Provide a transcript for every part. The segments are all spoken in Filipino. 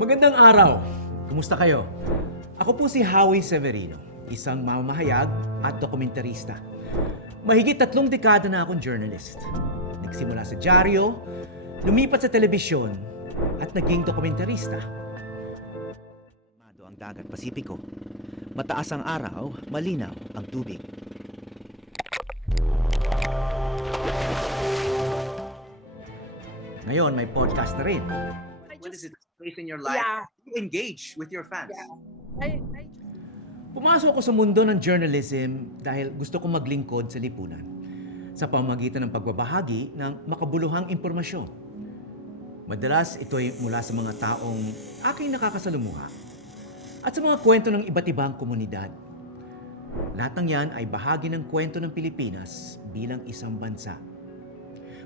Magandang araw! Kumusta kayo? Ako po si Howie Severino, isang mamamahayag at dokumentarista. Mahigit 3 dekada na akong journalist. Nagsimula sa dyaryo, lumipat sa telebisyon, at naging dokumentarista. Ang dagat Pasipiko. Mataas ang araw, malinaw ang tubig. Ngayon, may podcast na rin. What is it place in your life? Yeah. You engage with your fans. Yeah. I Pumasok ako sa mundo ng journalism dahil gusto kong maglingkod sa lipunan sa pamamagitan ng pagbabahagi ng makabuluhang impormasyon. Madalas ito ay mula sa mga taong aking nakakasalumuha at sa mga kwento ng iba't ibang komunidad. Lahat ng yan ay bahagi ng kwento ng Pilipinas bilang isang bansa.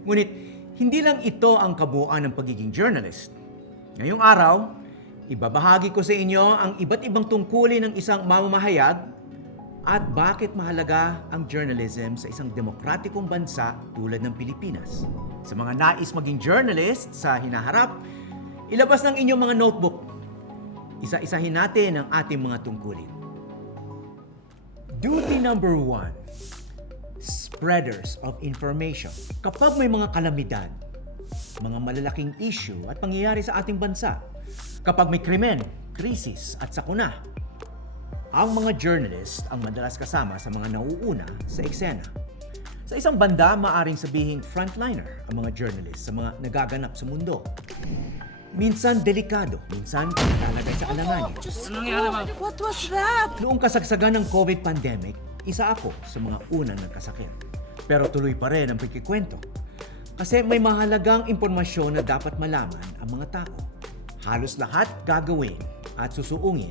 Ngunit hindi lang ito ang kabuuan ng pagiging journalist. Ngayong araw, ibabahagi ko sa inyo ang iba't ibang tungkulin ng isang mamamahayag at bakit mahalaga ang journalism sa isang demokratikong bansa tulad ng Pilipinas. Sa mga nais maging journalist sa hinaharap, ilabas ng inyong mga notebook. Isa-isahin natin ang ating mga tungkulin. Duty number 1. Spreaders of information. Kapag may mga kalamidad, mga malalaking issue at pangyayari sa ating bansa, kapag may krimen, krisis at sakuna, ang mga journalist ang madalas kasama sa mga nauuna sa eksena. Sa isang banda, maaring sabihing frontliner ang mga journalist sa mga nagaganap sa mundo. Minsan delikado, minsan nalalagay sa alanganin. What was that? Noong kasagsagan ng COVID pandemic, isa ako sa mga unang nagkasakit. Pero tuloy pa rin ang pagkikwento. Kasi may mahalagang impormasyon na dapat malaman ang mga tao. Halos lahat gagawin at susuungin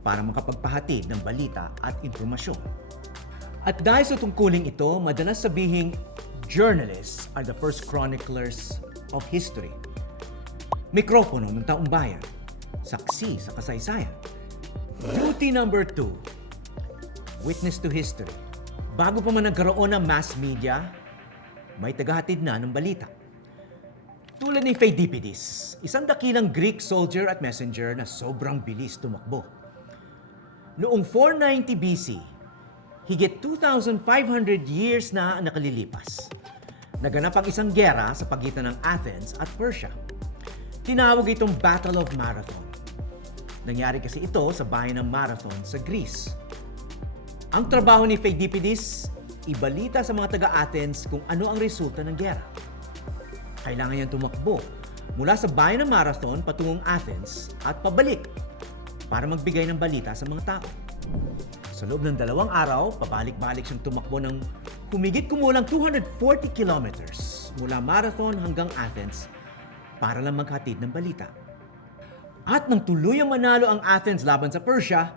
para makapagpahatid ng balita at impormasyon. At dahil sa tungkuling ito, madalas sabihing journalists are the first chroniclers of history. Mikropono ng taong bayan, saksi sa kasaysayan. Duty number 2, witness to history. Bago pa man nagkaroon ng mass media, may tagahatid na ng balita. Tulad ni Pheidippides, isang dakilang Greek soldier at messenger na sobrang bilis tumakbo. Noong 490 BC, higit 2,500 years na nakalilipas. Naganap ang isang giyera sa pagitan ng Athens at Persia. Tinawag itong Battle of Marathon. Nangyari kasi ito sa bayan ng Marathon sa Greece. Ang trabaho ni Pheidippides, ibalita sa mga taga-Athens kung ano ang resulta ng giyera. Kailangan niyang tumakbo mula sa bayan ng Marathon patungong Athens at pabalik para magbigay ng balita sa mga tao. Sa loob ng 2 araw, pabalik-balik siyang tumakbo ng humigit kumulang 240 kilometers mula Marathon hanggang Athens para lang maghatid ng balita. At nang tuluyang manalo ang Athens laban sa Persia,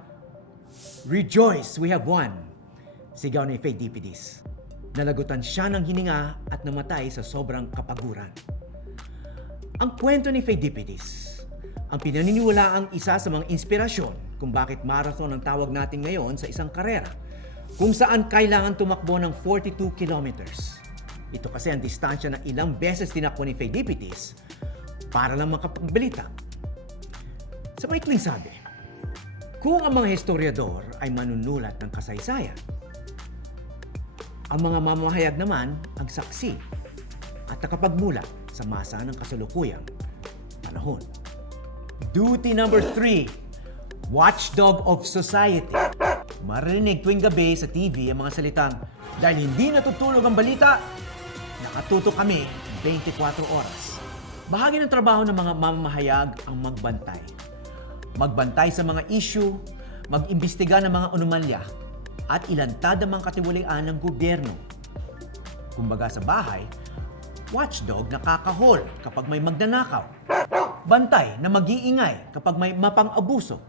"Rejoice, we have won!" sigaw ni Pheidippides. Nalagutan siya ng hininga at namatay sa sobrang kapaguran. Ang kwento ni Pheidippides, ang pinaniniwalaang isa sa mga inspirasyon kung bakit marathon ang tawag natin ngayon sa isang karera, kung saan kailangan tumakbo ng 42 kilometers. Ito kasi ang distansya na ilang beses tinakbo ni Pheidippides para lang makapagbalita. Sa maikling sabi, kung ang mga historiador ay manunulat ng kasaysayan, ang mga mamahayag naman ang saksi at nakapagmulat sa masa ng kasalukuyang panahon. Duty number 3, watchdog of society. Marinig tuwing gabi sa TV ang mga salitang, "Dahil hindi natutulog ang balita, nakatutok kami 24 oras." Bahagi ng trabaho ng mga mamamahayag ang magbantay. Magbantay sa mga issue, mag-imbestiga ng mga anomalya, at ilantad ang mga katiwalian ng gobyerno. Kumbaga sa bahay, watchdog na kakahol kapag may magnanakaw. Bantay na mag-iingay kapag may mapang-abuso.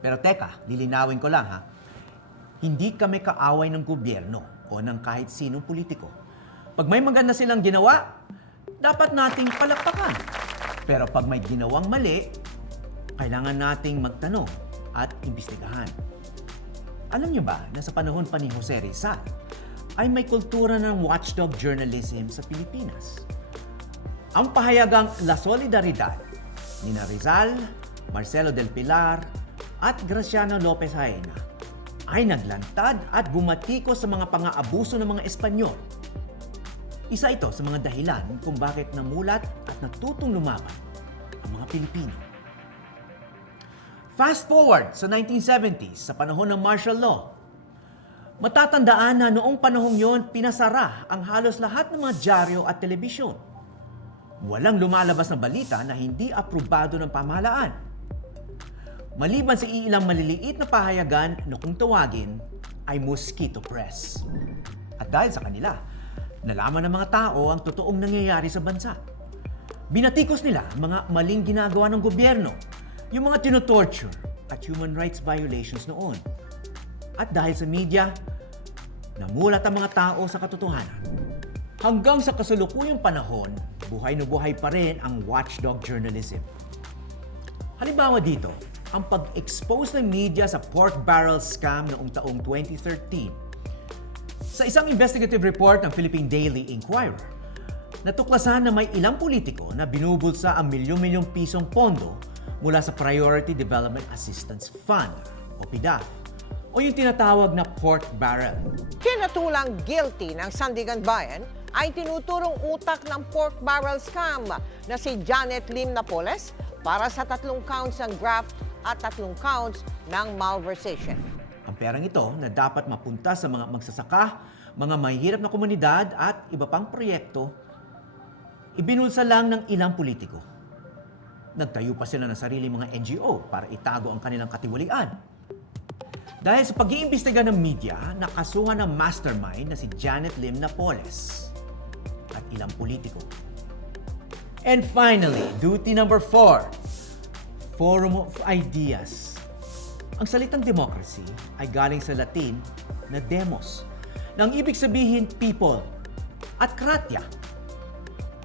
Pero teka, lilinawin ko lang ha. Hindi kami kaaway ng gobyerno o ng kahit sinong politiko. Pag may maganda silang ginawa, dapat nating palakpakan. Pero pag may ginawang mali, kailangan nating magtanong at imbestigahan. Alam niyo ba na sa panahon pa ni Jose Rizal ay may kultura ng watchdog journalism sa Pilipinas? Ang pahayagang La Solidaridad nina Rizal, Marcelo del Pilar, at Graciano Lopez Haena ay naglantad at bumatikos sa mga pang-aabuso ng mga Espanyol. Isa ito sa mga dahilan kung bakit namulat at natutong lumaban ang mga Pilipino. Fast forward sa 1970s, sa panahon ng martial law, matatandaan na noong panahong yon pinasara ang halos lahat ng mga dyaryo at telebisyon. Walang lumalabas na balita na hindi aprobado ng pamahalaan. Maliban sa ilang maliliit na pahayagan na kung tawagin ay mosquito press. At dahil sa kanila, nalaman ng mga tao ang totoong nangyayari sa bansa. Binatikos nila ang mga maling ginagawa ng gobyerno, yung mga tinotorture at human rights violations noon. At dahil sa media, namulat ang mga tao sa katotohanan. Hanggang sa kasalukuyang panahon, buhay na buhay pa rin ang watchdog journalism. Halimbawa dito, ang pag-expose ng media sa pork barrel scam noong taong 2013. Sa isang investigative report ng Philippine Daily Inquirer, natuklasan na may ilang politiko na binubulsa ang milyon-milyong pisong pondo mula sa Priority Development Assistance Fund o PDAF o yung tinatawag na pork barrel. Kinatulang guilty ng Sandigan Bayan ay tinuturong utak ng pork barrel scam na si Janet Lim Napoles para sa 3 counts ng graft at 3 counts ng malversation. Ang perang ito na dapat mapunta sa mga magsasaka, mga mahihirap na komunidad at iba pang proyekto, ibinulsa lang ng ilang politiko. Nagtayo pa sila ng sarili mga NGO para itago ang kanilang katiwalian. Dahil sa pag-iimbestiga ng media, nakasuhan ng mastermind na si Janet Lim Napoles at ilang politiko. And finally, duty number 4, Forum of Ideas. Ang salitang democracy ay galing sa Latin na demos, na ang ibig sabihin people, at kratya,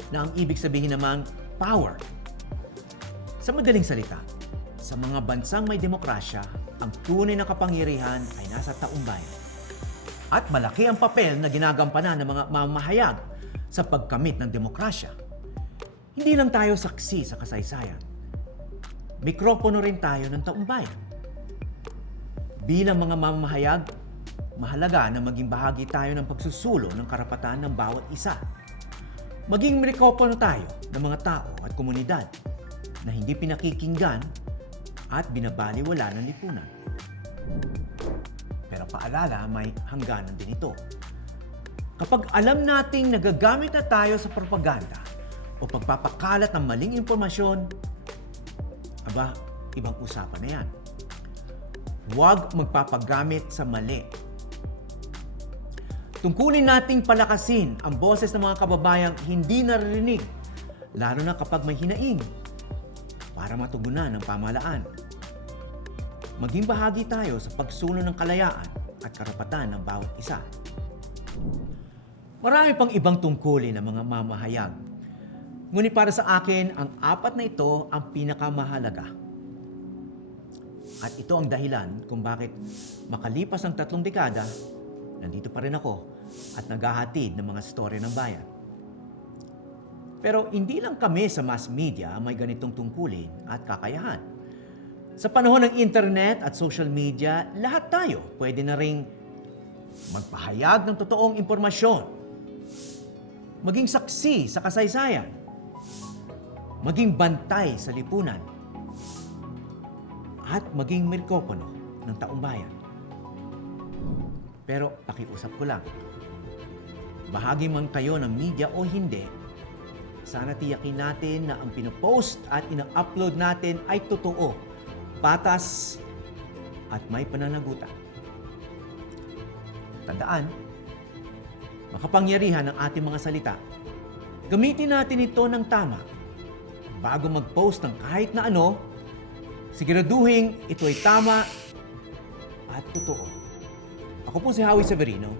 na ang ibig sabihin namang power. Sa madaling salita, sa mga bansang may demokrasya, ang tunay na kapangyarihan ay nasa taumbayan. At malaki ang papel na ginagampanan ng mga mamahayag sa pagkamit ng demokrasya. Hindi lang tayo saksi sa kasaysayan. Mikropono rin tayo ng taumbayan. Bilang mga mamahayag, mahalaga na maging bahagi tayo ng pagsusulo ng karapatan ng bawat isa. Maging mikropono tayo ng mga tao at komunidad na hindi pinakikinggan at binabaliwala ng lipunan. Pero paalala, may hangganan din ito. Kapag alam nating nagagamit na tayo sa propaganda o pagpapakalat ng maling impormasyon, aba, ibang usapan na yan. Huwag magpapagamit sa mali. Tungkulin nating palakasin ang boses ng mga kababayang hindi naririnig, lalo na kapag may hinaing, para matugunan ng pamahalaan. Maging bahagi tayo sa pagsulong ng kalayaan at karapatan ng bawat isa. Marami pang ibang tungkulin ng mga mamahayag. Ngunit para sa akin, ang 4 na ito ang pinakamahalaga. At ito ang dahilan kung bakit makalipas ang 3 dekada, nandito pa rin ako at naghahatid ng mga storya ng bayan. Pero hindi lang kami sa mass media may ganitong tungkulin at kakayahan. Sa panahon ng internet at social media, lahat tayo pwede na ring magpahayag ng totoong impormasyon, maging saksi sa kasaysayan, maging bantay sa lipunan, at maging mirkopono ng taumbayan. Pero pakiusap ko lang, bahagi man kayo ng media o hindi, sana tiyakin natin na ang pinopost at ina-upload natin ay totoo, patas, at may pananagutan. Tandaan, makapangyarihan ang ating mga salita. Gamitin natin ito ng tama. Bago mag-post ng kahit na ano, siguraduhin ito ay tama at totoo. Ako po si Howie Severino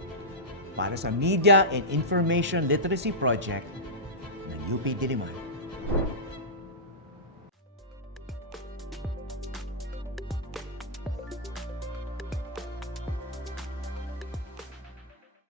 para sa Media and Information Literacy Project ng UP Diliman.